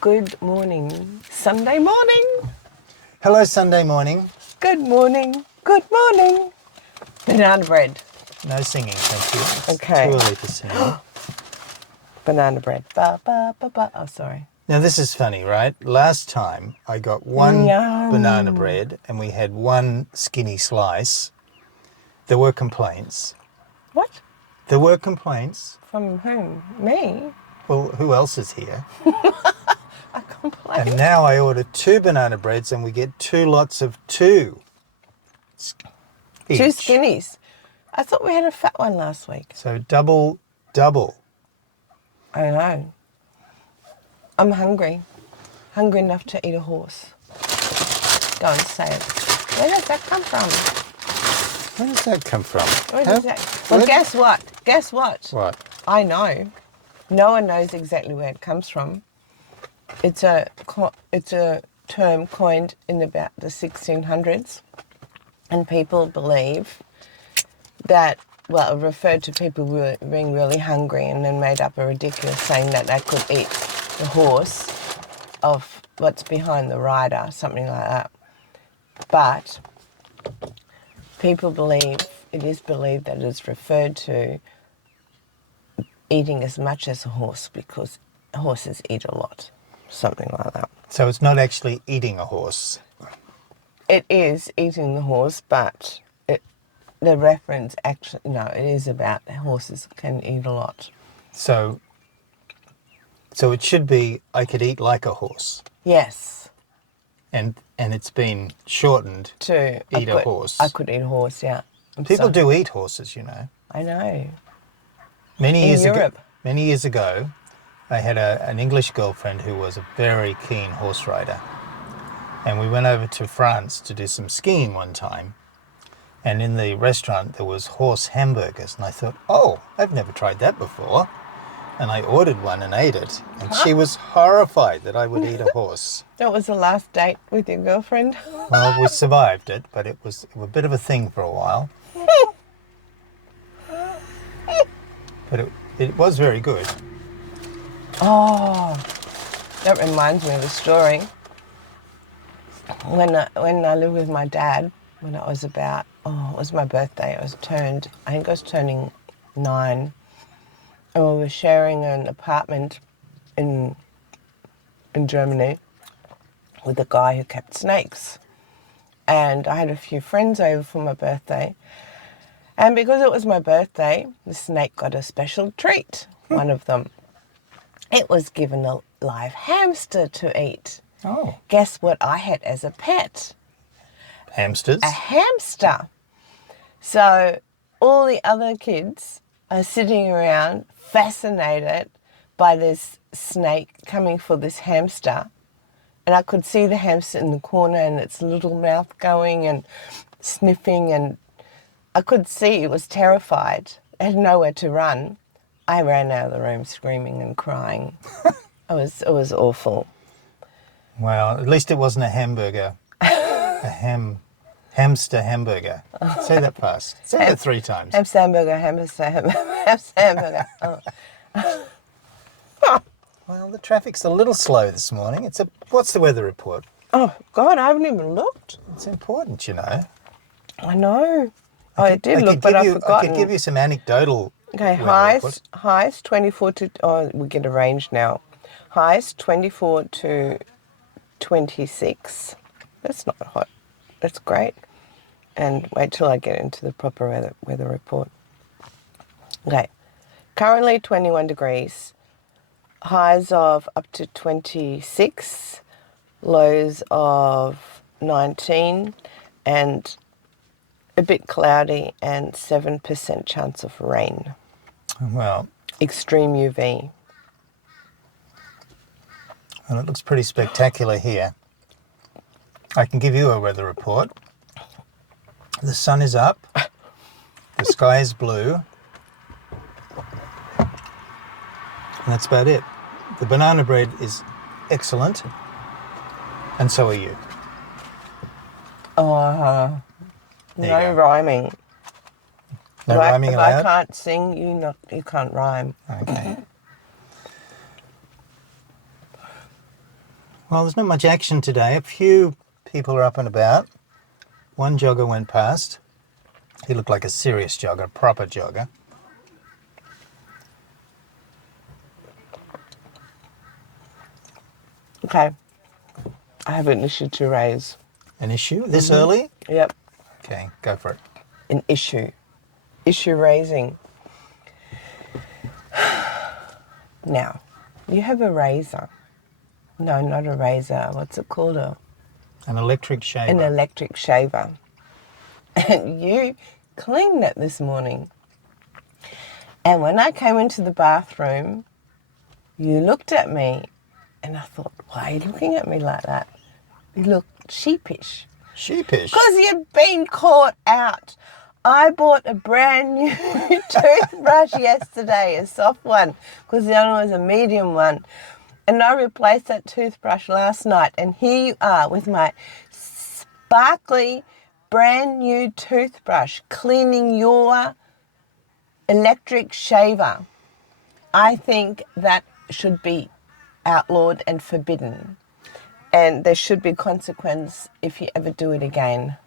Good morning. Sunday morning. Hello, Sunday morning. Good morning. Good morning. Banana bread. No singing, thank you. It's Okay. too early for singing. Banana bread. Ba, ba, ba, ba. Oh, sorry. Now, this is funny, right? Last time I got one Yum. banana bread and we had one skinny slice. There were complaints. What? There were complaints. From whom? Me? Well, who else is here? I complain. And now I order 2 banana breads and we get 2 lots of 2 each. 2 skinnies. I thought we had a fat one last week. So double. I know. I'm hungry. Hungry enough to eat a horse. Go and say it. Where does that come from? Where does that come from? Where does that... Well, guess what? Guess what? What? I know. No one knows exactly where it comes from. It's a term coined in about the 1600s, and people believe that, well, it referred to people who were being really hungry and then made up a ridiculous saying that they could eat the horse of what's behind the rider, something like that. But people believe, it is believed that it's referred to eating as much as a horse because horses eat a lot, something like that. So it's not actually eating a horse. It is eating the horse, but the reference actually, no, it is about horses can eat a lot. So it should be, I could eat like a horse. Yes. And it's been shortened To eat a horse. I could eat a horse, yeah. People do eat horses, you know. I know. Many In Europe. years ago, I had an English girlfriend who was a very keen horse rider. And we went over to France to do some skiing one time. And in the restaurant, there was horse hamburgers. And I thought, oh, I've never tried that before. And I ordered one and ate it. And she was horrified that I would eat a horse. That was the last date with your girlfriend? Well, we survived it, but it was a bit of a thing for a while. But it was very good. Oh, that reminds me of a story. When I lived with my dad, when I was about, it was my birthday, I think I was turning 9. And we were sharing an apartment in Germany with a guy who kept snakes. And I had a few friends over for my birthday. And because it was my birthday, the snake got a special treat, one of them. It was given a live hamster to eat. Oh. Guess what I had as a pet? Hamsters? A hamster. So all the other kids are sitting around fascinated by this snake coming for this hamster. And I could see the hamster in the corner and its little mouth going and sniffing, and I could see it was terrified. It had nowhere to run. I ran out of the room screaming and crying. It was awful. Well, at least it wasn't a hamburger. Hamster hamburger. Say that fast. Say that 3 times. Hamster hamburger, hamster hamburger. Oh. Well, the traffic's a little slow this morning. What's the weather report? Oh, God, I haven't even looked. It's important, you know. I know. I did look, but I've forgotten. I could give you some anecdotal Okay, weather report. highs 24 to, we get a range now. Highs 24 to 26. That's not hot. That's great. And wait till I get into the proper weather report. Okay, currently 21 degrees. Highs of up to 26, lows of 19, and a bit cloudy and 7% chance of rain. Well, Extreme UV. well, it looks pretty spectacular here. I can give you a weather report. The sun is up. The sky is blue. And that's about it. The banana bread is excellent. And so are you. No There you go. rhyming. No rhyming if allowed? I can't sing, you can't rhyme. Okay. Well, there's not much action today. A few people are up and about. One jogger went past. He looked like a serious jogger, a proper jogger. Okay. I have an issue to raise. An issue? This early? Yep. Okay, go for it. An issue. Issue raising. Now, you have a razor. No, not a razor. What's it called? An electric shaver. An electric shaver. And you cleaned it this morning. And when I came into the bathroom, you looked at me and I thought, why are you looking at me like that? You look sheepish. Sheepish? Because you'd been caught out. I bought a brand new toothbrush yesterday, a soft one, because the other one was a medium one. And I replaced that toothbrush last night. And here you are with my sparkly, brand new toothbrush cleaning your electric shaver. I think that should be outlawed and forbidden. And there should be consequence if you ever do it again.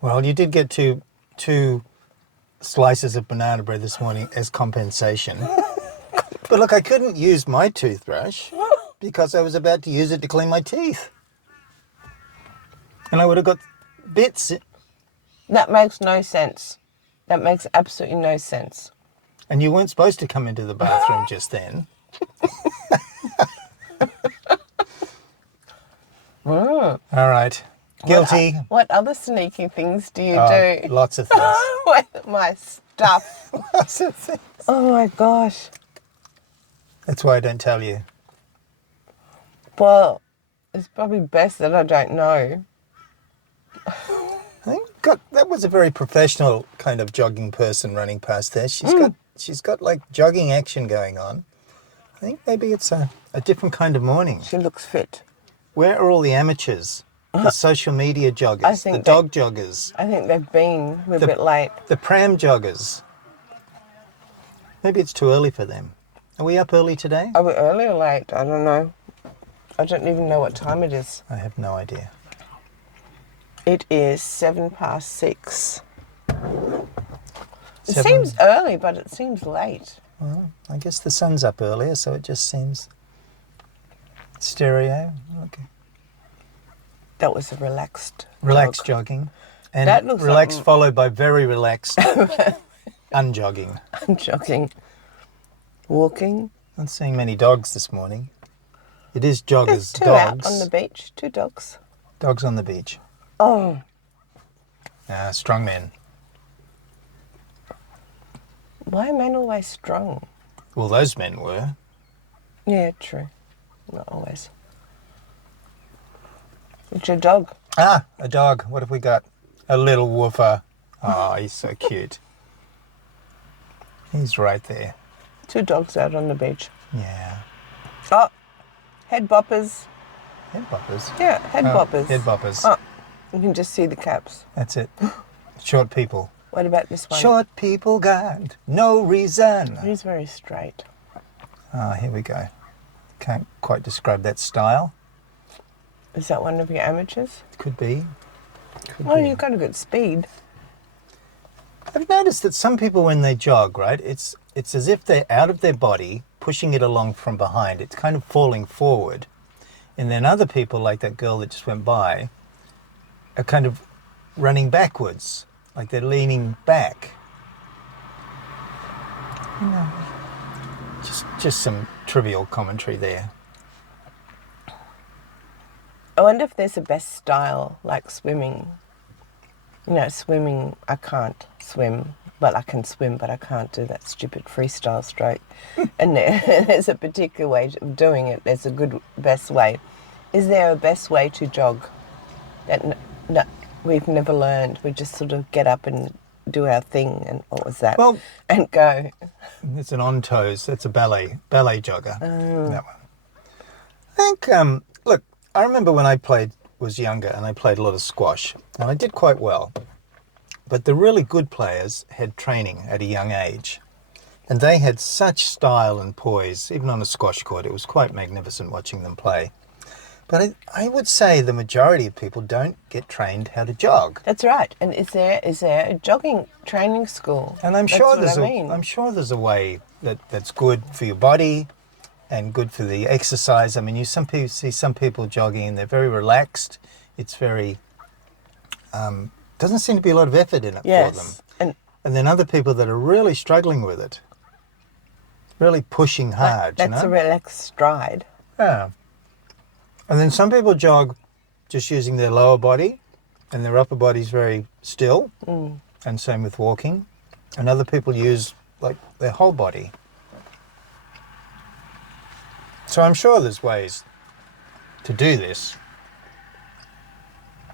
Well, you did get two slices of banana bread this morning as compensation. But look, I couldn't use my toothbrush because I was about to use it to clean my teeth. And I would have got bits. That makes no sense. That makes absolutely no sense. And you weren't supposed to come into the bathroom just then. All right. Guilty. What other sneaky things do you do Lots of things. with my stuff? Lots of things. Oh my gosh. That's why I don't tell you. Well, it's probably best that I don't know. I think that was a very professional kind of jogging person running past there. She's got like jogging action going on. I think maybe it's a different kind of morning. She looks fit. Where are all the amateurs? The social media joggers, I think the dog joggers, I think they've been a bit late. the pram joggers. Maybe it's too early for them. Are we up early today? Are we early or late? I don't know. I don't even know what time it is. I have no idea. It is 6:07. It 7. seems early, but it seems late. Well, I guess the sun's up earlier, so it just seems stereo. Okay. That was a relaxed Relaxed jog. jogging. And That looks relaxed like- followed by very relaxed unjogging. I'm jogging. Walking. Not seeing many dogs this morning. It is joggers, There's two dogs. out on the beach. 2 dogs. Dogs on the beach. Oh, Strong men. why are men always strong? Well, those men were. Yeah, true. Not always. It's your dog. A dog. What have we got? A little woofer. Oh, he's so cute. He's right there. 2 dogs out on the beach. Yeah. Oh, head boppers. Head boppers. Yeah, head boppers. Head boppers. Oh, you can just see the caps. That's it. Short people. What about this one? Short people got no reason. He's very straight. Here we go. Can't quite describe that style. Is that one of your amateurs? Could be. Well, you've got a good speed. I've noticed that some people, when they jog, right, it's as if they're out of their body, pushing it along from behind. It's kind of falling forward. And then other people, like that girl that just went by, are kind of running backwards, like they're leaning back. You know, just some trivial commentary there. I wonder if there's a best style, like swimming. You know, swimming, I can't swim. Well, I can swim, but I can't do that stupid freestyle stroke. And there's a particular way of doing it. There's a good, best way. Is there a best way to jog that we've never learned? We just sort of get up and do our thing, and what was that? Well, and go. it's an on toes. That's a ballet jogger. That one. I think. Look, I remember when I was younger, and I played a lot of squash, and I did quite well. But the really good players had training at a young age, and they had such style and poise, even on a squash court. It was quite magnificent watching them play. But I would say the majority of people don't get trained how to jog. That's right. And is there a jogging training school? And I'm That's sure what I mean. I'm sure there's a way that's good for your body and good for the exercise. I mean, you see some people jogging and they're very relaxed. It's very doesn't seem to be a lot of effort in it for them. And then other people that are really struggling with it, really pushing hard. That's a relaxed stride. Yeah. And then some people jog just using their lower body and their upper body's very still. And same with walking. And other people use like their whole body. So I'm sure there's ways to do this.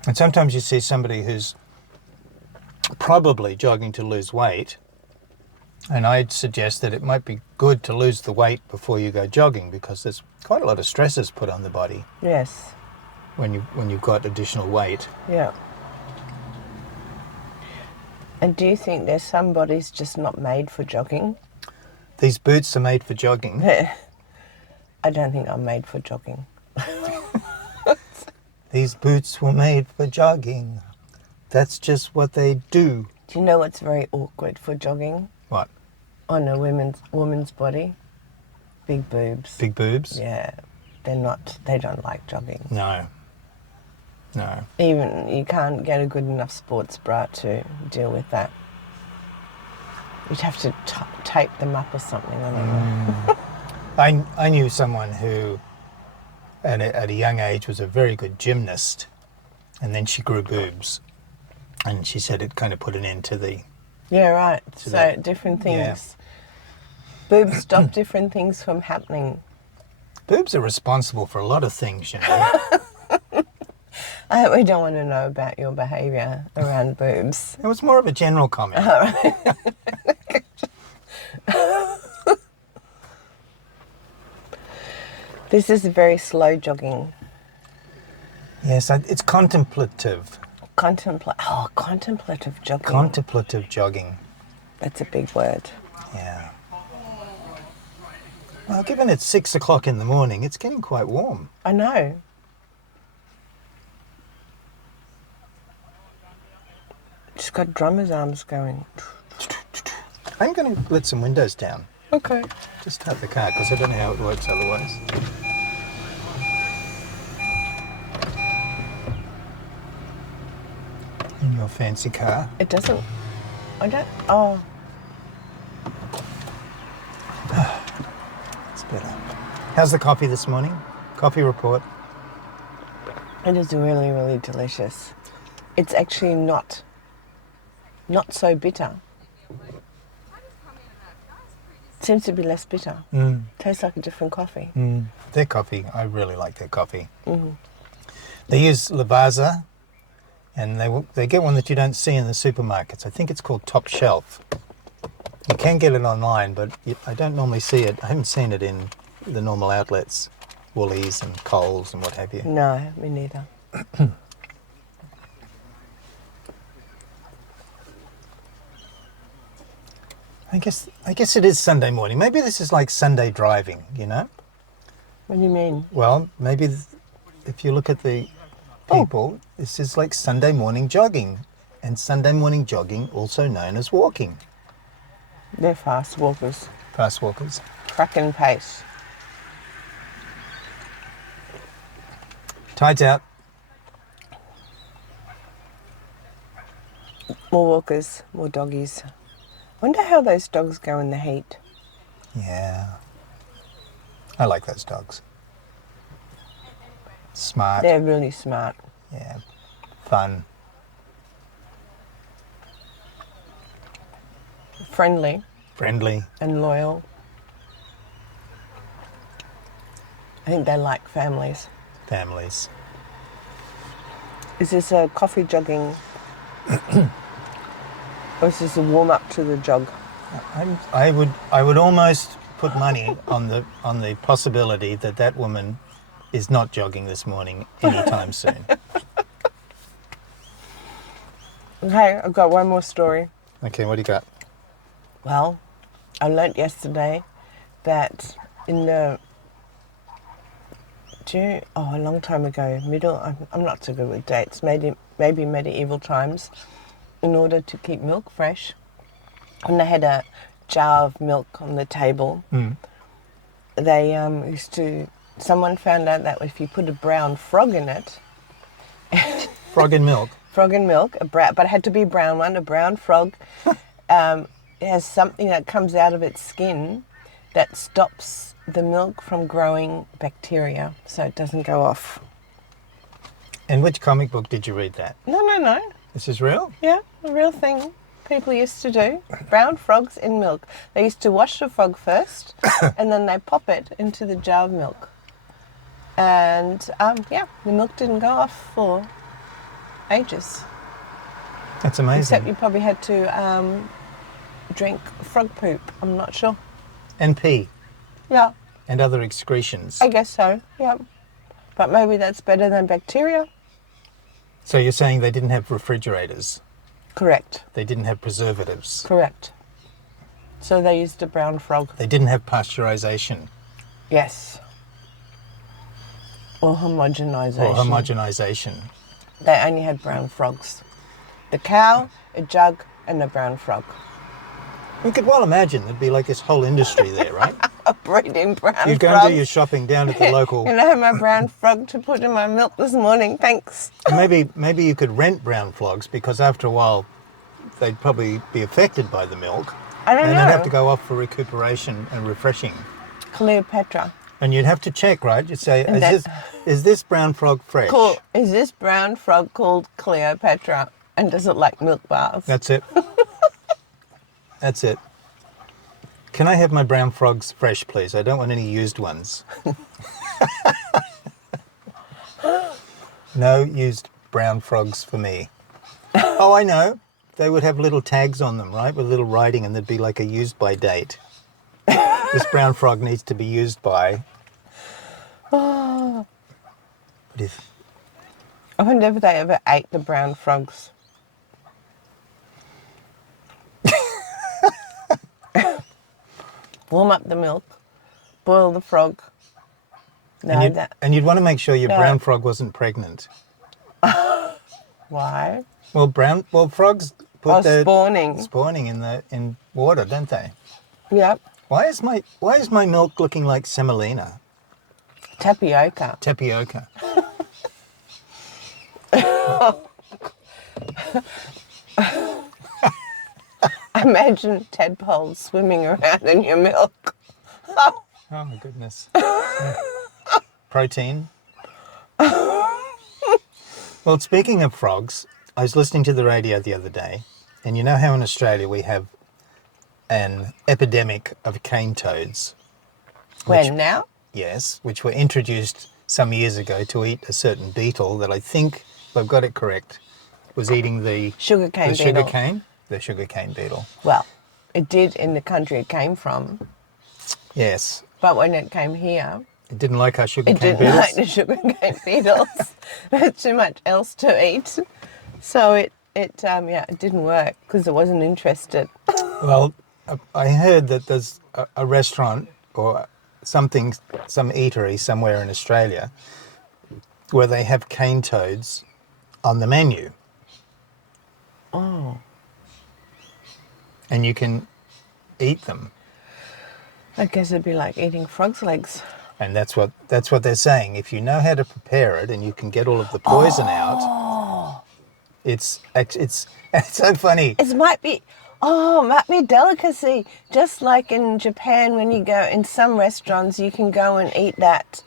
And sometimes you see somebody who's probably jogging to lose weight, and I'd suggest that it might be good to lose the weight before you go jogging, because there's quite a lot of stresses put on the body. Yes. When you've got additional weight. Yeah. And do you think there's some bodies just not made for jogging? These boots are made for jogging. I don't think I'm made for jogging. These boots were made for jogging. That's just what they do. Do you know what's very awkward for jogging? What? On a woman's body? Big boobs. Big boobs? Yeah. They don't like jogging. No. No. Even you can't get a good enough sports bra to deal with that. You'd have to tape them up or something. I don't know. I knew someone who, at a young age, was a very good gymnast, and then she grew boobs, and she said it kind of put an end to the... Yeah, right. So that. different things. Yeah. Boobs stop different things from happening. Boobs are responsible for a lot of things, you know. I hope we don't want to know about your behaviour around boobs. It was more of a general comment. This is very slow jogging. Yes, it's contemplative. Contemplative jogging. Contemplative jogging. That's a big word. Yeah. Well, given it's 6 o'clock in the morning, it's getting quite warm. I know. She's got drummer's arms going. I'm going to let some windows down. Okay. Just start the car, because I don't know how it works otherwise. In your fancy car. It doesn't... Oh. It's better. How's the coffee this morning? Coffee report. It is really, really delicious. It's actually not so bitter. Seems to be less bitter. Tastes like a different coffee. Their coffee, I really like their coffee. They use Lavazza, and they get one that you don't see in the supermarkets. I think it's called Top Shelf. You can get it online, but I don't normally see it. I haven't seen it in the normal outlets, Woolies and Coles and what have you. No, me neither. I guess it is Sunday morning. Maybe this is like Sunday driving, you know? What do you mean? Well, maybe if you look at the people, this is like Sunday morning jogging. And Sunday morning jogging, also known as walking. They're fast walkers. Fast walkers. Cracking pace. Tides out. More walkers, more doggies. Wonder how those dogs go in the heat. Yeah. I like those dogs. Smart. They're really smart. Yeah. Fun. Friendly. Friendly. And loyal. I think they like families. Families. Is this a coffee jogging? Or is this a warm up to the jog? I would almost put money on the possibility that woman is not jogging this morning anytime soon. Okay, I've got one more story. Okay, what do you got? Well, I learnt yesterday that in the a long time ago, I'm not so good with dates, maybe medieval times, in order to keep milk fresh, when they had a jar of milk on the table, they someone found out that if you put a brown frog in it, Frog in milk. frog in milk, but it had to be a brown one, a brown frog, it has something that comes out of its skin that stops the milk from growing bacteria, so it doesn't go off. In which comic book did you read that? No. This is real? Yeah, a real thing people used to do. Brown frogs in milk. They used to wash the frog first, and then they pop it into the jar of milk. And the milk didn't go off for ages. That's amazing. Except you probably had to drink frog poop. I'm not sure. And pee. Yeah, And other excretions. I guess so. Yeah, but maybe that's better than bacteria. So you're saying they didn't have refrigerators? Correct. They didn't have preservatives? Correct. So they used a brown frog. They didn't have pasteurization? Yes. Or homogenization. Or homogenization? They only had brown frogs. The cow, a jug, and a brown frog. You could well imagine there'd be like this whole industry there, right? Breeding brown frogs. You go and do your shopping down at the local... And I have my brown frog to put in my milk this morning, thanks. Maybe you could rent brown frogs, because after a while they'd probably be affected by the milk. I don't know. And they'd have to go off for recuperation and refreshing. Cleopatra. And you'd have to check, right? You'd say, is this brown frog fresh? Cool. Is this brown frog called Cleopatra? And does it like milk bars? That's it. That's it. Can I have my brown frogs fresh, please? I don't want any used ones. No used brown frogs for me. Oh, I know. They would have little tags on them, right? With little writing, and there'd be like a used by date. This brown frog needs to be used by... But if... I wonder if they ever ate the brown frogs. Warm up the milk, boil the frog. And you'd want to make sure your brown frog wasn't pregnant. Why? Well, frogs put their spawning in water, don't they? Yep. Why is my milk looking like semolina? Tapioca. Tapioca. Imagine tadpoles swimming around in your milk. Oh my goodness. Protein. Well, speaking of frogs, I was listening to the radio the other day, and you know how in Australia we have an epidemic of cane toads? When now? Yes, which were introduced some years ago to eat a certain beetle that I think, if I've got it correct, was eating the sugarcane beetle. The sugarcane beetle. Well, it did in the country it came from. Yes. But when it came here... It didn't like our sugarcane beetles? It didn't like the sugarcane beetles. There's too much else to eat. So it didn't work because it wasn't interested. Well, I heard that there's a restaurant or some eatery somewhere in Australia where they have cane toads on the menu. Oh. And you can eat them. I guess it'd be like eating frog's legs. And that's what they're saying. If you know how to prepare it and you can get all of the poison out, it's so funny. It might be a delicacy. Just like in Japan, when you go in some restaurants, you can go and eat that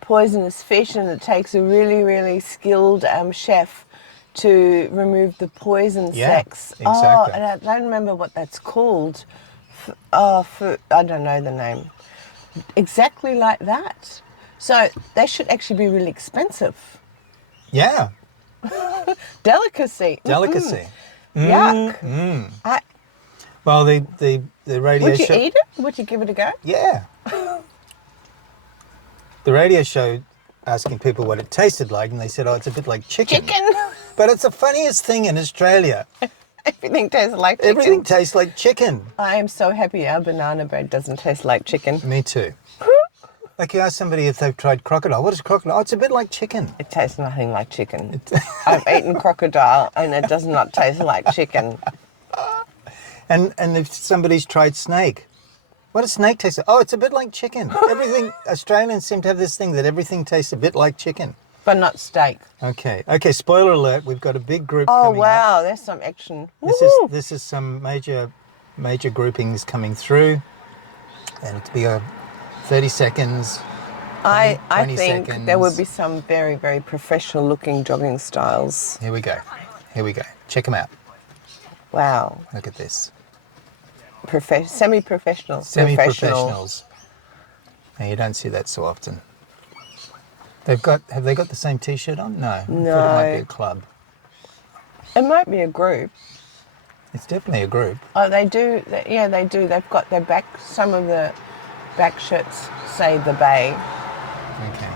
poisonous fish, and it takes a really, really skilled chef to remove the poison sacs. Exactly. Oh, and I don't remember what that's called. I don't know the name. Exactly like that. So they should actually be really expensive. Yeah. Delicacy. Delicacy. Yuck. Well, the radio Would you show... eat it? Would you give it a go? Yeah. The radio show asking people what it tasted like, and they said, oh, it's a bit like chicken. But it's the funniest thing in Australia. Everything tastes like chicken. Everything tastes like chicken. I am so happy our banana bread doesn't taste like chicken. Me too. Like you ask somebody if they've tried crocodile. What is crocodile? Oh, it's a bit like chicken. It tastes nothing like chicken. I've eaten crocodile and it does not taste like chicken. And if somebody's tried snake, what does snake taste like? Oh, it's a bit like chicken. Everything, Australians seem to have this thing that everything tastes a bit like chicken. But not steak. Okay, spoiler alert, we've got a big group Oh, coming wow, up. there's some action. This is some major groupings coming through. And it'll be 30 seconds. I 20 think seconds. there would be some very, very professional looking jogging styles. Here we go. Check them out. Wow. Look at this. Semi-professional. Semi-professionals. Now you don't see that so often. Have they got the same T-shirt on? No. I thought it might be a club. It might be a group. It's definitely a group. Oh, they do. Yeah, they do. They've got their back. Some of the back shirts say the Bay. Okay.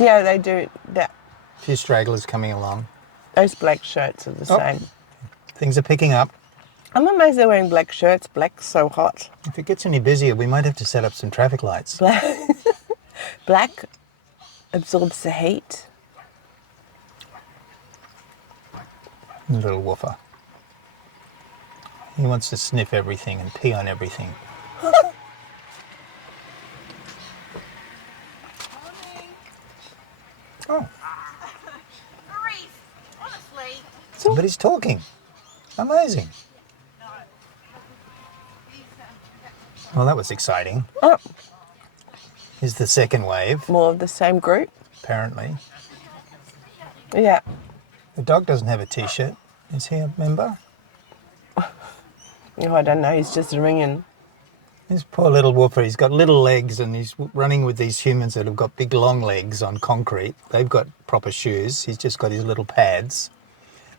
Yeah, they do. That. A few stragglers coming along. Those black shirts are the same. Things are picking up. I'm amazed they're wearing black shirts. Black's so hot. If it gets any busier, we might have to set up some traffic lights. Black absorbs the heat. Little woofer. He wants to sniff everything and pee on everything. Oh, Honestly. somebody's talking. Amazing. Well, that was exciting. Oh, Here's the second wave, more of the same group. apparently. Yeah. The dog doesn't have a T-shirt. Is he a member? Oh, I don't know. He's just ringing. This poor little woofer, he's got little legs and he's running with these humans that have got big long legs on concrete. They've got proper shoes. He's just got his little pads.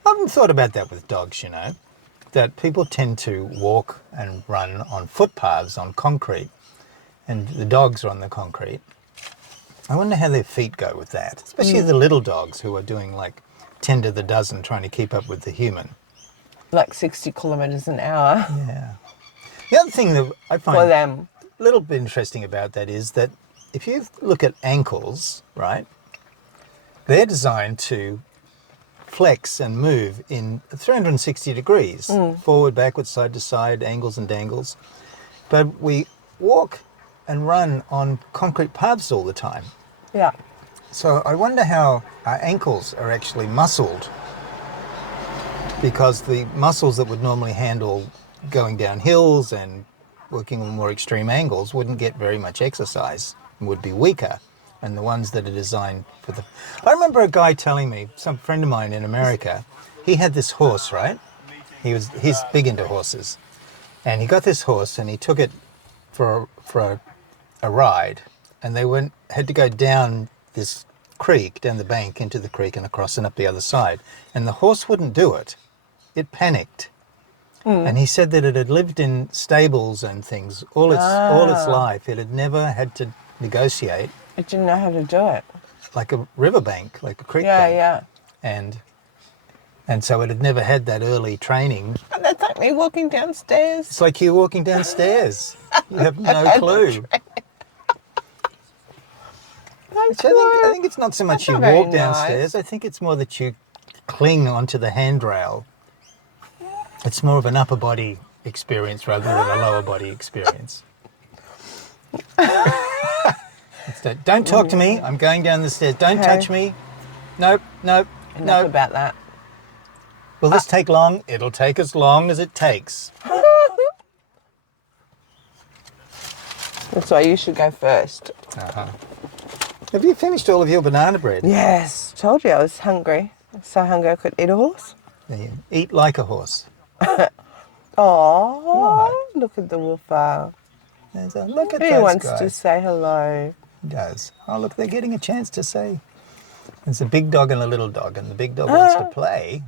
I haven't thought about that with dogs, you know, that people tend to walk and run on footpaths on concrete and the dogs are on the concrete. I wonder how their feet go with that, especially the little dogs who are doing like 10 to the dozen trying to keep up with the human. Like 60 kilometres an hour Yeah. The other thing that I for find them. a little bit interesting about that is that if you look at ankles, right, they're designed to flex and move in 360 degrees, forward, backwards, side to side, angles and dangles. But we walk and run on concrete paths all the time. Yeah. So I wonder how our ankles are actually muscled, because the muscles that would normally handle going down hills and working on more extreme angles wouldn't get very much exercise and would be weaker. And the ones that are designed for the... I remember a guy telling me, some friend of mine in America, he had this horse, right? He's big into horses. And he got this horse and he took it for a ride, and they had to go down this creek, down the bank into the creek and across and up the other side. And the horse wouldn't do it. It panicked. And he said that it had lived in stables and things all its life. It had never had to negotiate. It didn't know how to do it. Like a riverbank, like a creek Yeah, bank. yeah. And so it had never had that early training. But that's like me walking downstairs. It's like you walking downstairs. You have no clue. So I think it's not so much That's you not very walk downstairs. nice. I think it's more that you cling onto the handrail. It's more of an upper body experience rather than a lower body experience. Don't talk to me. I'm going down the stairs. Don't Okay. touch me. Nope, nope, Enough nope. about that. Will this take long? It'll take as long as it takes. That's why you should go first. Uh-huh. Have you finished all of your banana bread? Yes. Told you I was hungry. So hungry I could eat a horse. Yeah. Eat like a horse. Oh, look at the woofer. Look at He those wants guys. to say hello. He does. Oh, look, they're getting a chance to say. There's a big dog and a little dog, and the big dog wants to play,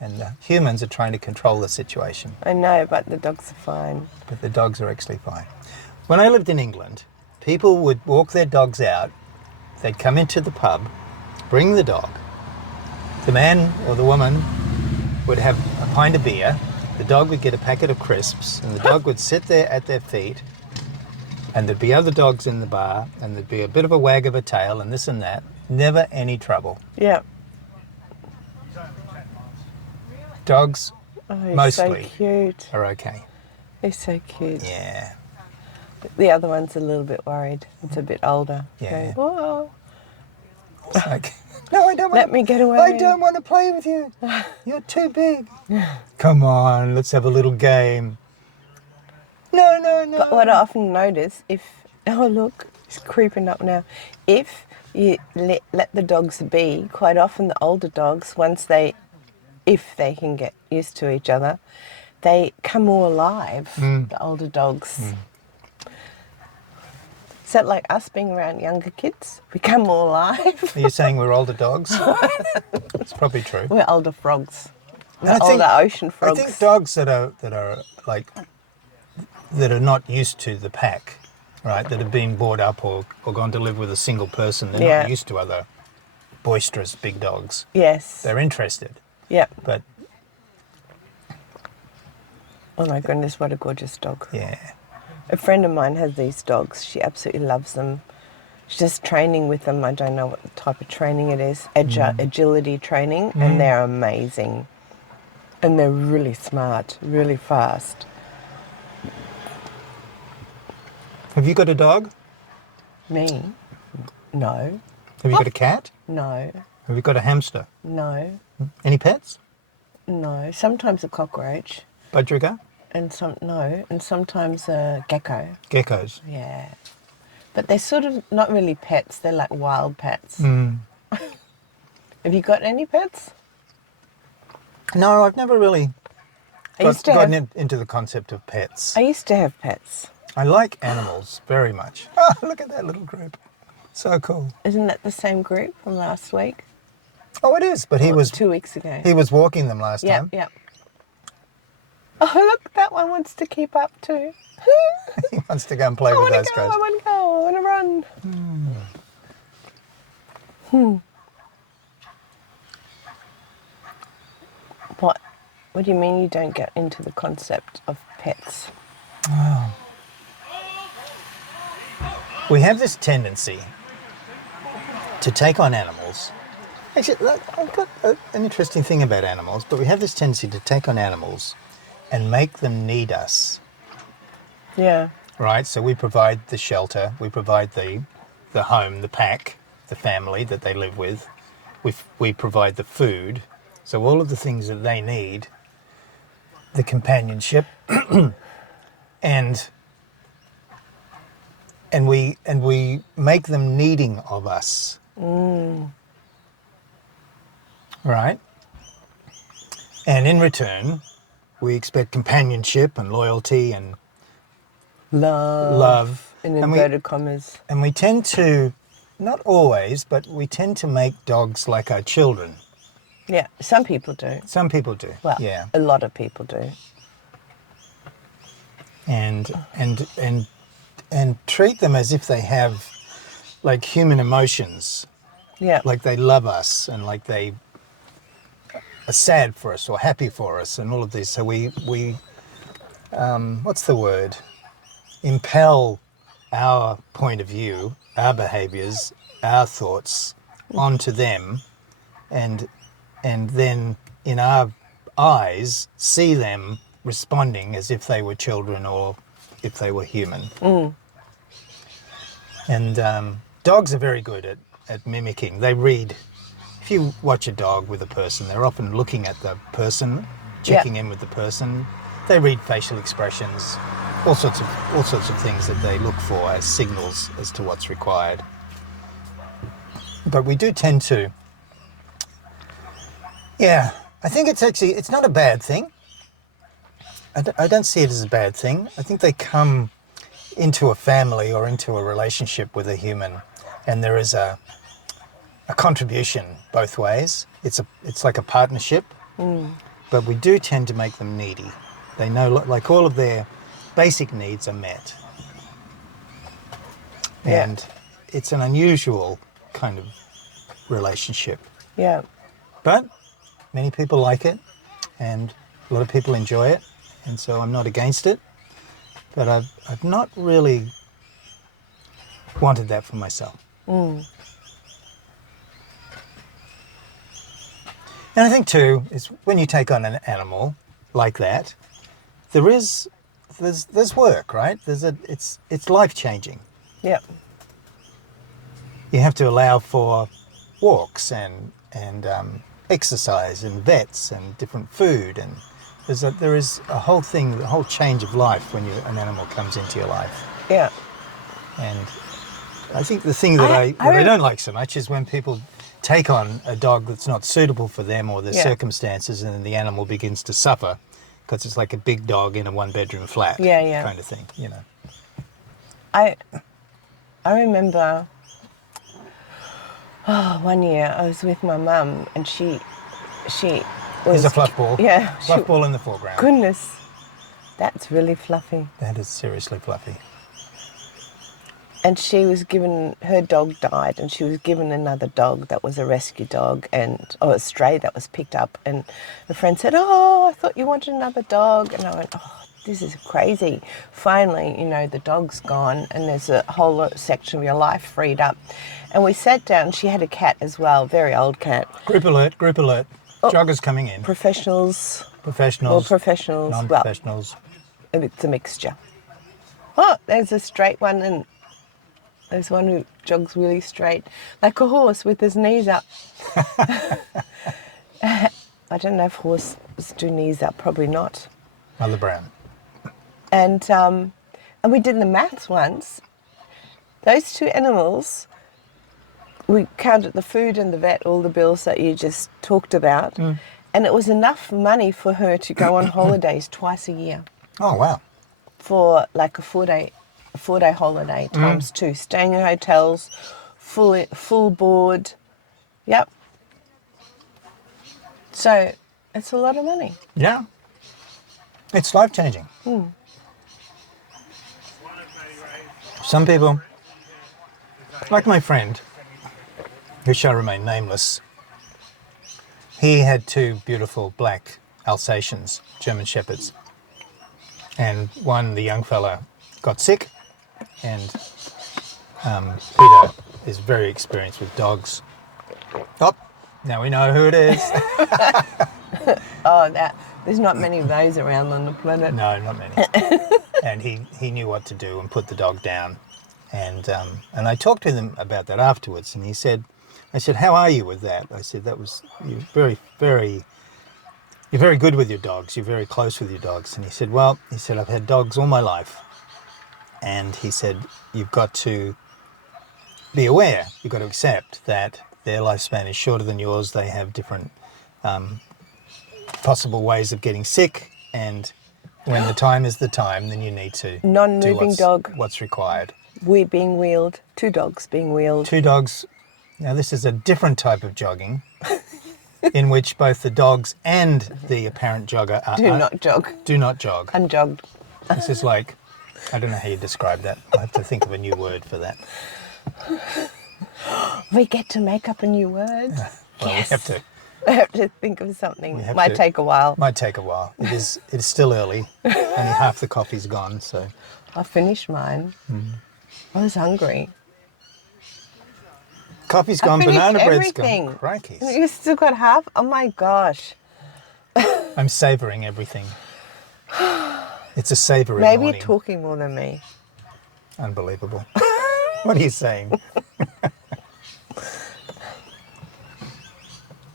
and the humans are trying to control the situation. I know, but the dogs are fine. But the dogs are actually fine. When I lived in England, people would walk their dogs out. They'd come into the pub, bring the dog. The man or the woman would have a pint of beer. The dog would get a packet of crisps, and the dog would sit there at their feet And there'd be other dogs in the bar, and there'd be a bit of a wag of a tail and this and that. Never any trouble. Yeah. Dogs Oh, he's mostly so cute. are okay. He's so cute. Yeah. The other one's a little bit worried. It's a bit older. Yeah. Going, whoa. It's like, no, I don't want Let me get away. I don't want to play with you. You're too big. Come on, let's have a little game. No, no, no. But what I often notice, oh look, he's creeping up now. If you let the dogs be, quite often the older dogs, if they can get used to each other, they come more alive, the older dogs. Is that like us being around younger kids? We come more alive. Are you saying we're older dogs? It's probably true. We're older frogs. I think- Older ocean frogs. I think dogs that are not used to the pack, right? That have been brought up or gone to live with a single person. They're not used to other boisterous big dogs. Yes. They're interested, Yeah. but Oh my goodness, what a gorgeous dog. yeah. A friend of mine has these dogs. She absolutely loves them. She's just training with them. I don't know what type of training it is. Agility training, and they're amazing. And they're really smart, really fast. Have you got a dog? Me? No. Have you got a cat? No. Have you got a hamster? No. Any pets? No. Sometimes a cockroach, Budgerigar? and sometimes a gecko. Geckos? Yeah. But they're sort of not really pets. They're like wild pets. Have you got any pets? No, I've never really I used to gotten into the concept of pets. I used to have pets. I like animals very much. Oh, look at that little group. So cool. Isn't that the same group from last week? Oh, it is, but he was 2 weeks ago. he was walking them last Yeah, time. yeah. Oh, look, that one wants to keep up too. He wants to go and play I with want those to go, guys. I want to go, I want to run. What do you mean you don't get into the concept of pets? We have this tendency to take on animals. Actually, look, I've got an interesting thing about animals, but we have this tendency to take on animals and make them need us, Yeah. right? So we provide the shelter, we provide the home, the pack, the family that they live with. We provide the food. So all of the things that they need, the companionship, and we make them needing of us. Right? And in return, we expect companionship and loyalty and love. In And inverted commas. and we tend to, not always, but we tend to make dogs like our children. Yeah, some people do. Some people do. Well, yeah. a lot of people do. And treat them as if they have like human emotions, Yeah. like they love us and like they are sad for us or happy for us and all of this. So we what's the word? Impel our point of view, our behaviours, our thoughts onto them, and then in our eyes see them responding as if they were children or if they were human. And dogs are very good at mimicking. They read. If you watch a dog with a person, they're often looking at the person, checking in with the person. They read facial expressions, all sorts of things that they look for as signals as to what's required. But we do tend to, I think it's not a bad thing. I don't see it as a bad thing. I think they come into a family or into a relationship with a human, and there is a contribution both ways. It's like a partnership, but we do tend to make them needy. They know, like, all of their basic needs are met. Yeah. And it's an unusual kind of relationship. Yeah. But many people like it, and a lot of people enjoy it, and so I'm not against it. But I've not really wanted that for myself. Mm. And I think too is when you take on an animal like that, there's work, right? It's life changing. Yep. You have to allow for walks and exercise and vets and different food, and there is a whole thing, a whole change of life when an animal comes into your life. Yeah. And I think the thing that I don't like so much is when people take on a dog that's not suitable for them or their circumstances, and then the animal begins to suffer because it's like a big dog in a one-bedroom flat kind of thing, you know. I remember one year I was with my mum and she was... There's a fluff ball. Yeah. Fluff ball in the foreground. Goodness, that's really fluffy. That is seriously fluffy. And she was given, her dog died, and she was given another dog that was a rescue dog, or a stray that was picked up. And a friend said, "Oh, I thought you wanted another dog." And I went, "Oh, this is crazy." Finally, you know, the dog's gone, and there's a whole section of your life freed up. And we sat down. She had a cat as well, very old cat. Group alert, group alert. Oh, Joggers coming in. Professionals. Professionals. Or professionals. Non-professionals. Well, it's a mixture. Oh, there's a straight one, and there's one who jogs really straight, like a horse with his knees up. I don't know if horses do knees up, probably not. Mother Brown. And we did the maths once. Those two animals, we counted the food and the vet, all the bills that you just talked about, and it was enough money for her to go on holidays twice a year. Oh, wow. For like a four-day holiday times 2, staying in hotels, full board. Yep. So it's a lot of money. Yeah. It's life-changing. Some people, like my friend, who shall remain nameless, he had 2 beautiful black Alsatians, German Shepherds. And one, the young fella, got sick, and Peter is very experienced with dogs. Oh, now we know who it is. There's not many of those around on the planet. No, not many. And he knew what to do and put the dog down. And I talked to him about that afterwards, and I said, "How are you with that?" I said, you're very, very, you're very good with your dogs. You're very close with your dogs. And he said, I've had dogs all my life. And he said, you've got to be aware, you've got to accept that their lifespan is shorter than yours. They have different possible ways of getting sick. And when the time is the time, then you need to non-moving dog. What's required. We're being wheeled. 2 dogs being wheeled. 2 dogs. Now, this is a different type of jogging in which both the dogs and the apparent jogger do not jog. Do not jog. Unjogged. This is like, I don't know how you describe that. I have to think of a new word for that. We get to make up a new word. Well, yes. we have to. I have to think of something. Might take a while. Might take a while. It is still early. Only half the coffee's gone, so. I finished mine. I was hungry. Coffee's gone, banana bread's everything. gone. Crikey. You still got half? Oh my gosh. I'm savouring everything. It's a savoury Maybe morning. you're talking more than me. Unbelievable. What are you saying?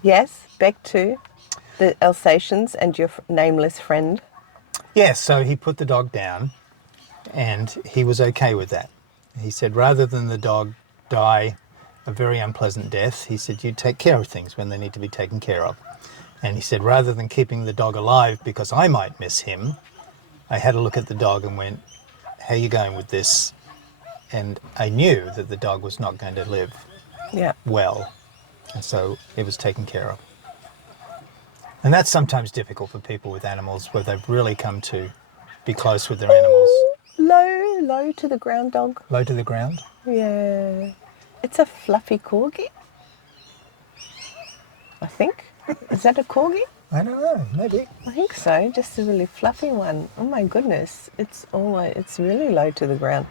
Yes, back to the Alsatians and your nameless friend. Yes, so he put the dog down and he was okay with that. He said rather than the dog die a very unpleasant death, he said you take care of things when they need to be taken care of. And he said rather than keeping the dog alive because I might miss him, I had a look at the dog and went, how are you going with this? And I knew that the dog was not going to live well. And so it was taken care of. And that's sometimes difficult for people with animals where they've really come to be close with their animals. Low to the ground dog. Low to the ground? Yeah. It's a fluffy corgi. I think. Is that a corgi? I don't know, maybe. I think so. Just a really fluffy one. Oh my goodness. It's really low to the ground.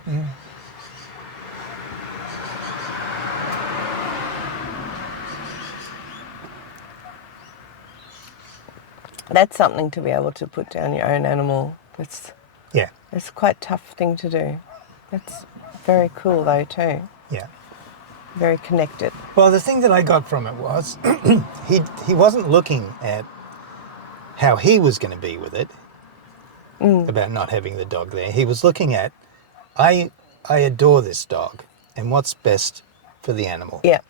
That's something to be able to put down your own animal. Yeah, It's quite a tough thing to do. That's very cool though too. yeah. Very connected. Well, the thing that I got from it was he wasn't looking at how he was going to be with it, about not having the dog there. He was looking at, I adore this dog, and what's best for the animal. Yeah.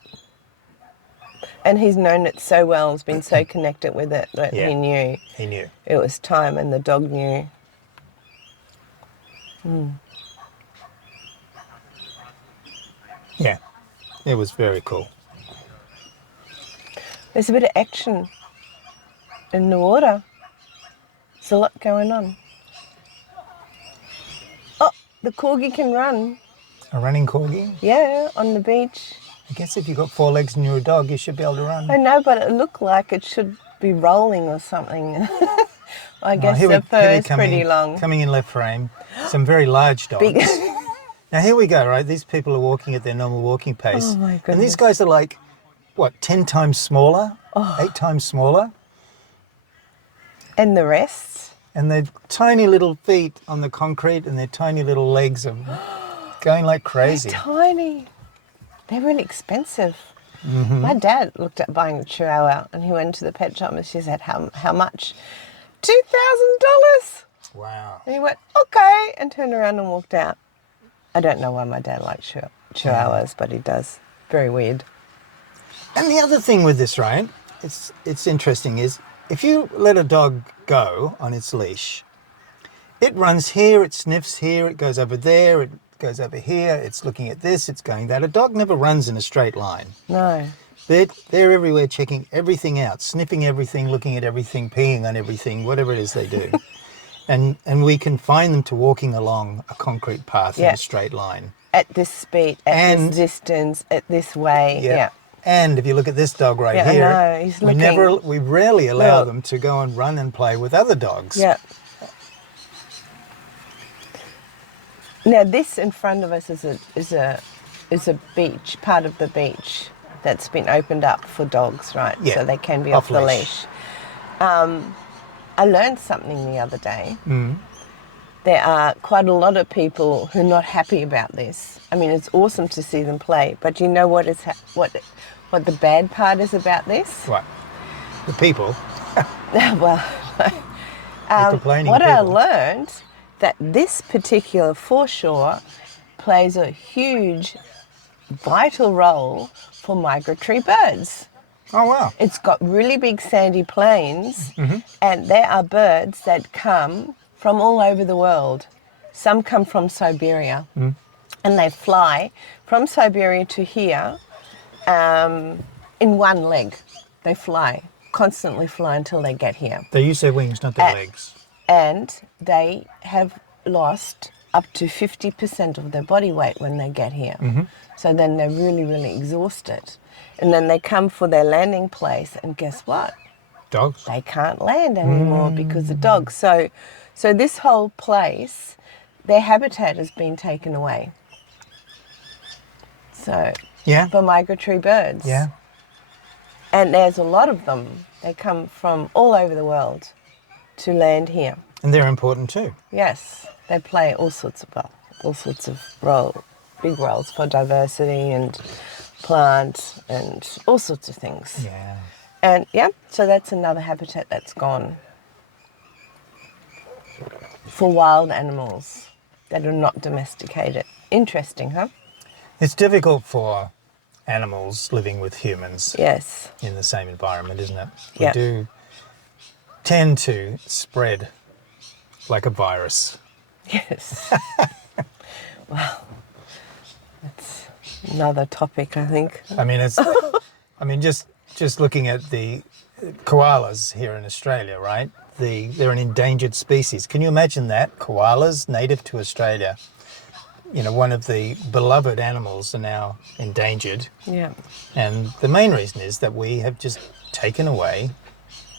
And he's known it so well, has been so connected with it that Yeah. he knew He knew. it was time, and the dog knew. Yeah, it was very cool. There's a bit of action in the water. There's a lot going on. Oh, the corgi can run. A running corgi? Yeah, on the beach. I guess if you've got 4 legs and you're a dog, you should be able to run. I know, but it looked like it should be rolling or something. I guess the fur is pretty long. Coming in left frame, some very large dogs. Big. Now here we go, right? These people are walking at their normal walking pace. Oh my And these goodness. guys are like, what, 10 times smaller? 8 times smaller? And the rest? And their tiny little feet on the concrete and their tiny little legs are going like crazy. They're tiny. They're really expensive. My dad looked at buying a chihuahua and he went to the pet shop and she said, how much? $2,000. Wow. And he went, okay, and turned around and walked out. I don't know why my dad likes chihuahuas, but he does. Very weird. And the other thing with this, right, it's interesting, is if you let a dog go on its leash, it runs here, it sniffs here, it goes over there, it goes over here, it's looking at this, it's going that. A dog never runs in a straight line. No. They're everywhere checking everything out, sniffing everything, looking at everything, peeing on everything, whatever it is they do. And we confine them to walking along a concrete path in a straight line. At this speed, at this distance, at this way. Yeah. And if you look at this dog right Yeah, here, I know, he's looking. we rarely allow Look. them to go and run and play with other dogs. Yeah. Now this in front of us is a beach, part of the beach that's been opened up for dogs, right? Yeah. So they can be off the leash. I learned something the other day. There are quite a lot of people who are not happy about this. I mean, it's awesome to see them play, but you know what the bad part is about this? What? The people. Well, The complaining what I people. learned that this particular foreshore plays a huge, vital role for migratory birds. Oh, wow. It's got really big sandy plains, and there are birds that come from all over the world. Some come from Siberia, and they fly from Siberia to here in one leg. They fly, constantly fly until they get here. They use their wings, not their legs. And they have lost up to 50% of their body weight when they get here. So then they're really, really exhausted. And then they come for their landing place, and guess what? Dogs. They can't land anymore because of dogs. So this whole place, their habitat has been taken away. So Yeah. for migratory birds. Yeah. And there's a lot of them. They come from all over the world to land here. And they're important too. Yes, they play all sorts of big roles for diversity and plants and all sorts of things. Yeah. And yeah, so that's another habitat that's gone for wild animals that are not domesticated. Interesting, huh? It's difficult for animals living with humans Yes. in the same environment, isn't it? Yeah. We do tend to spread like a virus. Yes. Well, that's another topic, I think. I mean, just looking at the koalas here in Australia, right? They're an endangered species. Can you imagine that? Koalas, native to Australia, one of the beloved animals, are now endangered. Yeah. And the main reason is that we have just taken away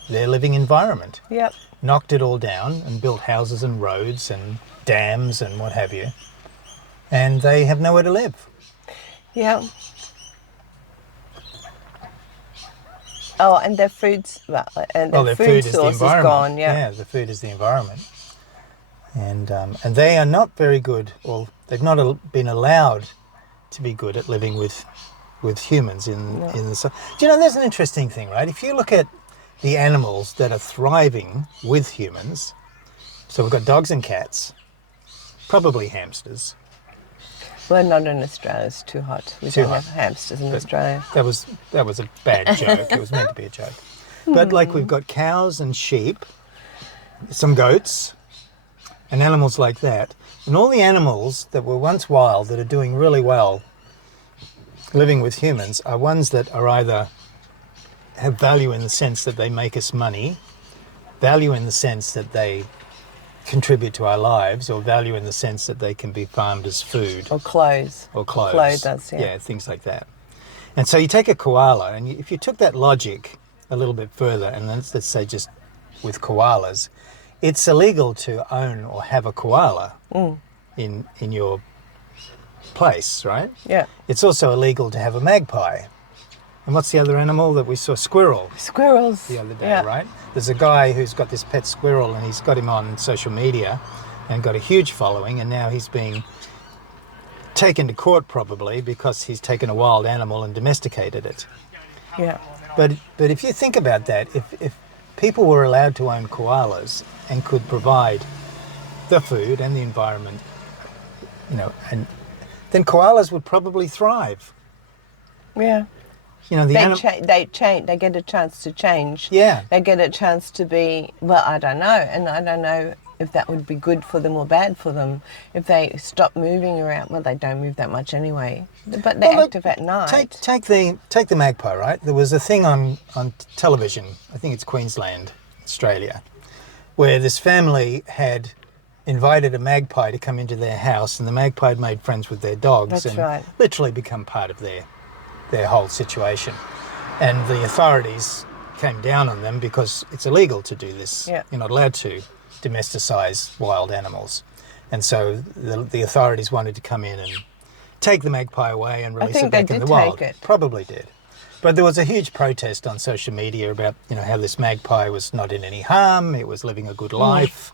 their living environment, Yep. knocked it all down and built houses and roads and dams and what have you. And they have nowhere to live. Yeah. Oh, and their food's and Well, their their food food is the source is environment. gone. Yeah. Yeah, the food is the environment. And they are not very good, or they've not been allowed to be good at living with humans in the sun. Do you know, there's an interesting thing, right? If you look at the animals that are thriving with humans, so we've got dogs and cats, probably hamsters. Well, not in Australia. It's too hot. We Too don't hot. have hamsters in Australia. That was a bad joke. It was meant to be a joke. But like we've got cows and sheep, some goats, and animals like that. And all the animals that were once wild that are doing really well living with humans are ones that are either have value in the sense that they make us money, value in the sense that they contribute to our lives, or value in the sense that they can be farmed as food. Or clothes. Or clothes. Clothes us, yeah. Yeah, things like that. And so you take a koala, and if you took that logic a little bit further, and let's say just with koalas, it's illegal to own or have a koala in your place, right? Yeah. It's also illegal to have a magpie. And what's the other animal that we saw? Squirrel. Squirrels. The other day, right? There's a guy who's got this pet squirrel, and he's got him on social media and got a huge following, and now he's being taken to court probably because he's taken a wild animal and domesticated it. Yeah. But if you think about that, if people were allowed to own koalas and could provide the food and the environment, and then koalas would probably thrive. Yeah. They change. They get a chance to change. Yeah. They get a chance to be. Well, I don't know, and I don't know if that would be good for them or bad for them if they stop moving around. Well, they don't move that much anyway, but they're active at night. Take the magpie, right? There was a thing on television. I think it's Queensland, Australia, where this family had invited a magpie to come into their house, and the magpie had made friends with their dogs. That's right. Literally become part of their whole situation. And the authorities came down on them because it's illegal to do this. Yeah. You're not allowed to domesticize wild animals. And so the authorities wanted to come in and take the magpie away and release it back in the wild. Take it. Probably did. But there was a huge protest on social media about, how this magpie was not in any harm, it was living a good life.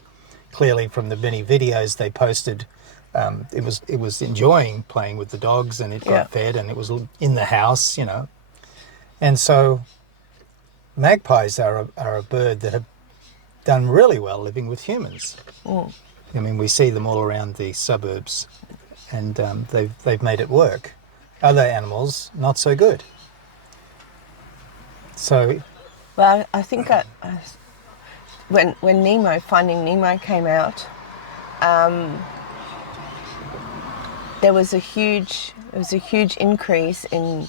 Clearly from the many videos they posted, it was enjoying playing with the dogs, and it got fed, and it was in the house, And so magpies are a bird that have done really well living with humans. I mean, we see them all around the suburbs, and they've made it work. Other animals, not so good. So, Well, I think when Finding Nemo came out, there was a huge increase in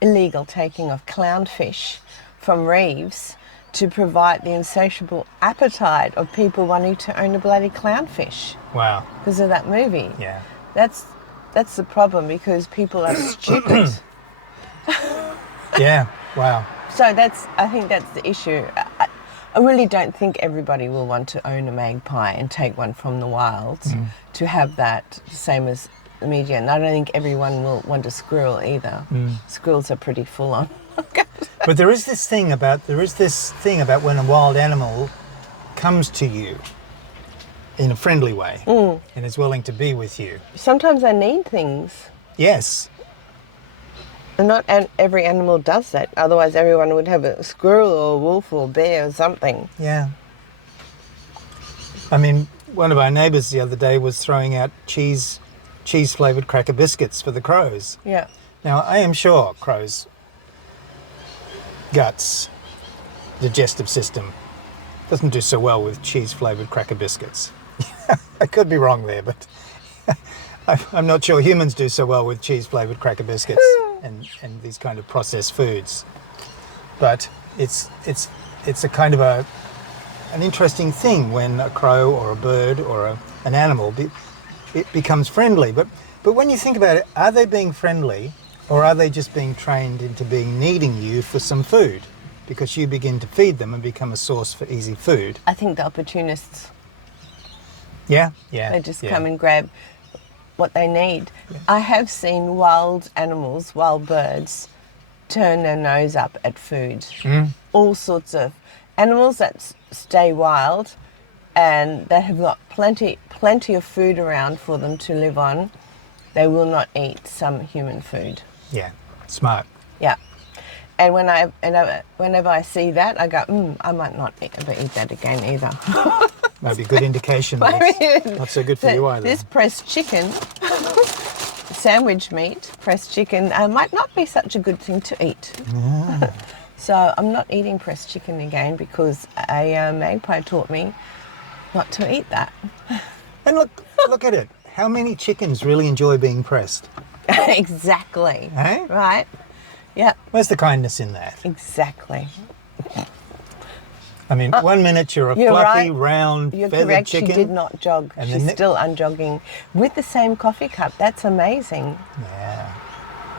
illegal taking of clownfish from reefs to provide the insatiable appetite of people wanting to own a bloody clownfish. wow. Because of that movie. Yeah. That's the problem, because people are stupid. Yeah, wow. So I think that's the issue. I really don't think everybody will want to own a magpie and take one from the wild to have that, same as the media. And I don't think everyone will want a squirrel either. Squirrels are pretty full on. But there is this thing about when a wild animal comes to you in a friendly way and is willing to be with you. Sometimes they need things. Yes. And not every animal does that. Otherwise, everyone would have a squirrel or a wolf or a bear or something. Yeah. I mean, one of our neighbours the other day was throwing out cheese-flavoured cracker biscuits for the crows. Yeah. Now, I am sure crows' guts, digestive system, doesn't do so well with cheese-flavoured cracker biscuits. I could be wrong there, but I'm not sure humans do so well with cheese-flavoured cracker biscuits and these kind of processed foods. But it's a kind of an interesting thing when a crow or a bird or an animal it becomes friendly. But when you think about it, are they being friendly, or are they just being trained into needing you for some food? Because you begin to feed them and become a source for easy food. I think the opportunists, Yeah. they just come and grab what they need. Yeah. I have seen wild animals, wild birds, turn their nose up at food. All sorts of animals that stay wild and they have got plenty of food around for them to live on. They will not eat some human food. Yeah, smart. Yeah. And whenever I see that, I go, I might not ever eat that again either. Might be a good indication that it's not so good for you either. This pressed chicken, sandwich meat, pressed chicken, might not be such a good thing to eat. Yeah. So I'm not eating pressed chicken again because a magpie taught me not to eat that. And look at it. How many chickens really enjoy being pressed? Exactly. Hey? Right? Yeah. Where's the kindness in that? Exactly. I mean, 1 minute you're fluffy, right. round, You're feathered correct. chicken. She did not jog. And She's still unjogging with the same coffee cup. That's amazing. Yeah.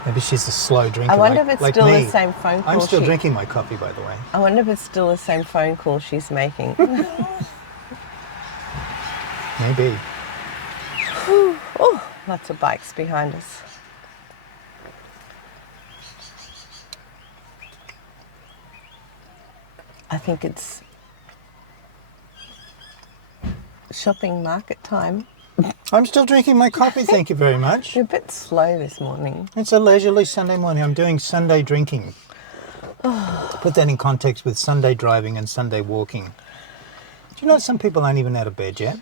Maybe she's a slow drinker. I wonder if it's like still me. the same phone call. I'm still drinking my coffee, by the way. I wonder if it's still the same phone call she's making. Maybe. Oh, lots of bikes behind us. I think it's shopping market time. I'm still drinking my coffee, thank you very much. You're a bit slow this morning. It's a leisurely Sunday morning. I'm doing Sunday drinking. Put that in context with Sunday driving and Sunday walking. Do you know some people aren't even out of bed yet?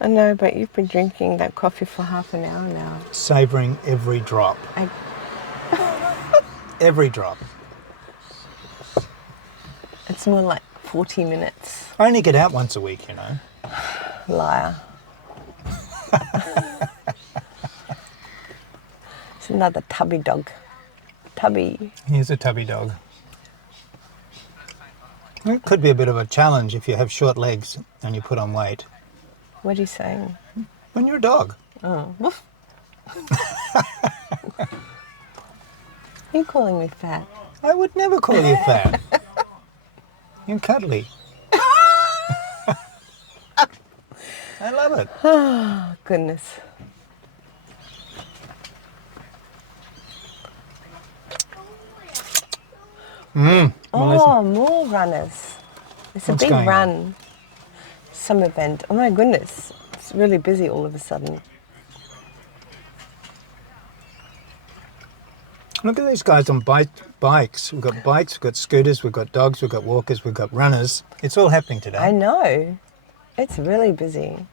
I know, but you've been drinking that coffee for half an hour now. Savouring every drop. Every drop. It's more like 40 minutes. I only get out once a week, you know. Liar. It's another tubby dog. Tubby. Here's a tubby dog. It could be a bit of a challenge if you have short legs and you put on weight. What are you saying? When you're a dog. Oh, woof. Are you calling me fat? I would never call you fat. You're cuddly. I love it. Oh, goodness. Oh, more runners. It's What's a big going run. Some event. Oh my goodness. It's really busy all of a sudden. Look at these guys on bikes. We've got bikes, we've got scooters, we've got dogs, we've got walkers, we've got runners. It's all happening today. I know. It's really busy.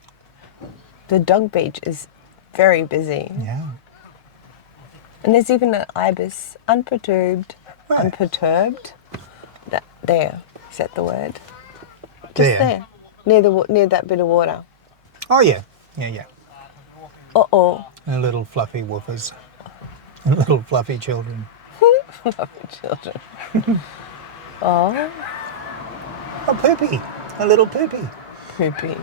The dog beach is very busy. Yeah. And there's even an ibis, unperturbed. Where? Unperturbed. There. Is that the word? Just There. Near that bit of water. Oh, yeah. Yeah. Uh-oh. And little fluffy woofers. And little fluffy children. Fluffy children. Oh. Oh, Poopy. A little Poopy. Poopy.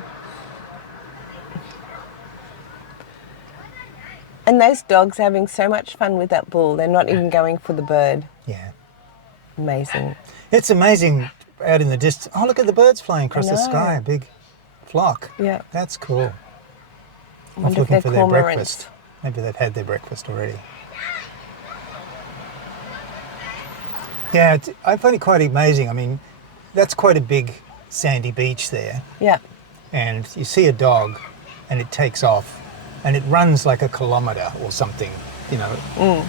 And those dogs are having so much fun with that bull. They're not even going for the bird. Yeah. Amazing. It's amazing out in the distance. Oh, look at the birds flying across the sky. A big flock. Yeah. That's cool. I I'm wonder if looking they're for their cormorants. breakfast. Maybe they've had their breakfast already. Yeah, I find it quite amazing. I mean, that's quite a big sandy beach there. Yeah. And you see a dog and it takes off and it runs like a kilometre or something, you know,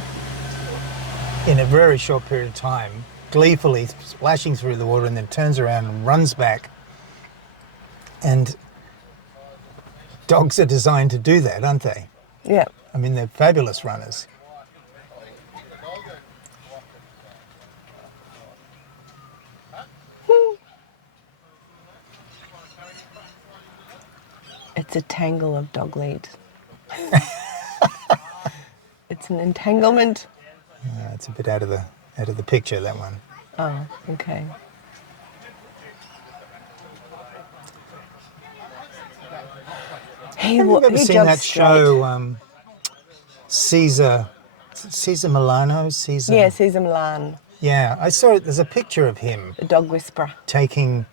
in a very short period of time, gleefully splashing through the water and then turns around and runs back. And dogs are designed to do that, aren't they? Yeah. I mean, they're fabulous runners. It's a tangle of dog lead. It's an entanglement. It's a bit out of the picture, that one. Oh, okay. Have you ever seen that show, Caesar Milano? Caesar? Yeah, Caesar Milan, Yeah, I saw it. There's a picture of him the dog whisperer. taking,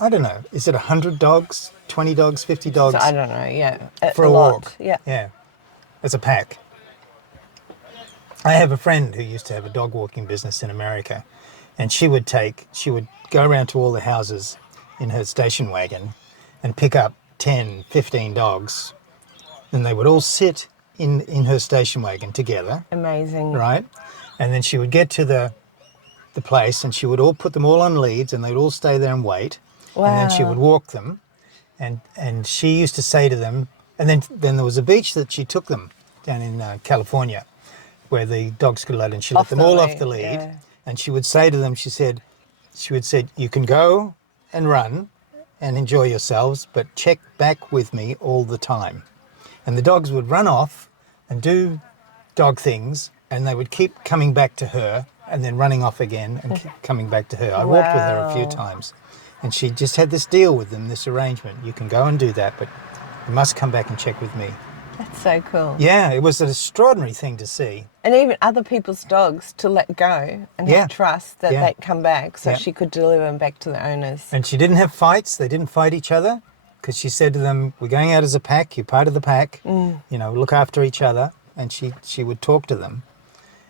I don't know, is it 100 dogs, 20 dogs, 50 dogs? So I don't know, yeah. For a lot. walk. Yeah. Yeah, as a pack. I have a friend who used to have a dog walking business in America, and she would go around to all the houses in her station wagon and pick up 10, 15 dogs, and they would all sit in her station wagon together, Amazing. right? And then she would get to the place, and she would all put them all on leads, and they'd all stay there and wait. Wow. And then she would walk them, and she used to say to them, and then there was a beach that she took them down in California, where the dogs could let, and she let them all off the lead. Yeah. And she would say to them, she would say, you can go and run and enjoy yourselves, but check back with me all the time. And the dogs would run off and do dog things, and they would keep coming back to her and then running off again and keep coming back to her. I walked with her a few times, and she just had this deal with them, this arrangement. You can go and do that, but you must come back and check with me. That's so cool. Yeah, it was an extraordinary thing to see. And even other people's dogs to let go and have trust that they'd come back, so she could deliver them back to the owners. And she didn't have fights. They didn't fight each other, because she said to them, we're going out as a pack. You're part of the pack. You know, look after each other. And she would talk to them.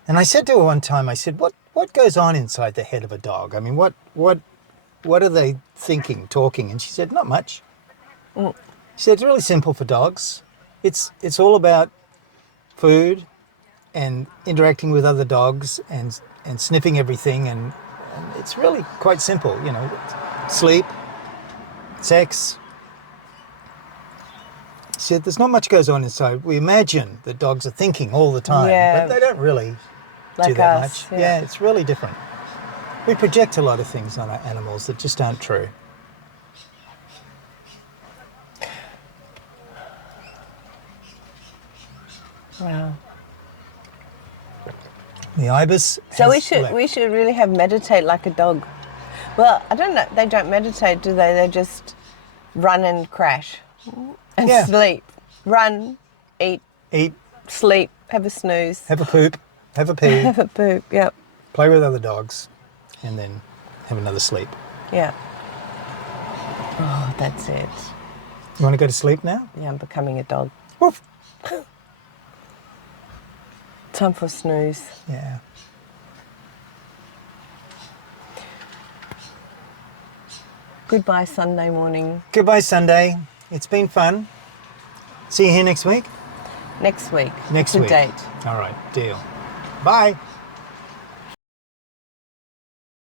And I said to her one time, I said, what goes on inside the head of a dog? I mean, what are they thinking, talking? And she said, not much. She said, it's really simple for dogs. It's all about food and interacting with other dogs and sniffing everything, and it's really quite simple, you know. Sleep, sex. She said, there's not much goes on inside. We imagine that dogs are thinking all the time, but they don't really do that much. Yeah, it's really different. We project a lot of things on our animals that just aren't true. Wow. The ibis. So we should really have meditate like a dog. Well, I don't know. They don't meditate, do they? They just run and crash and sleep. Run, eat, sleep, have a snooze, have a poop, have a pee, have a poop. Yep. Play with other dogs, and then have another sleep. Yeah. Oh, that's it. You want to go to sleep now? Yeah, I'm becoming a dog. Woof. Time for a snooze. Yeah. Goodbye, Sunday morning. Goodbye, Sunday. It's been fun. See you here next week? Next week. Next it's week. A date. All right, deal. Bye.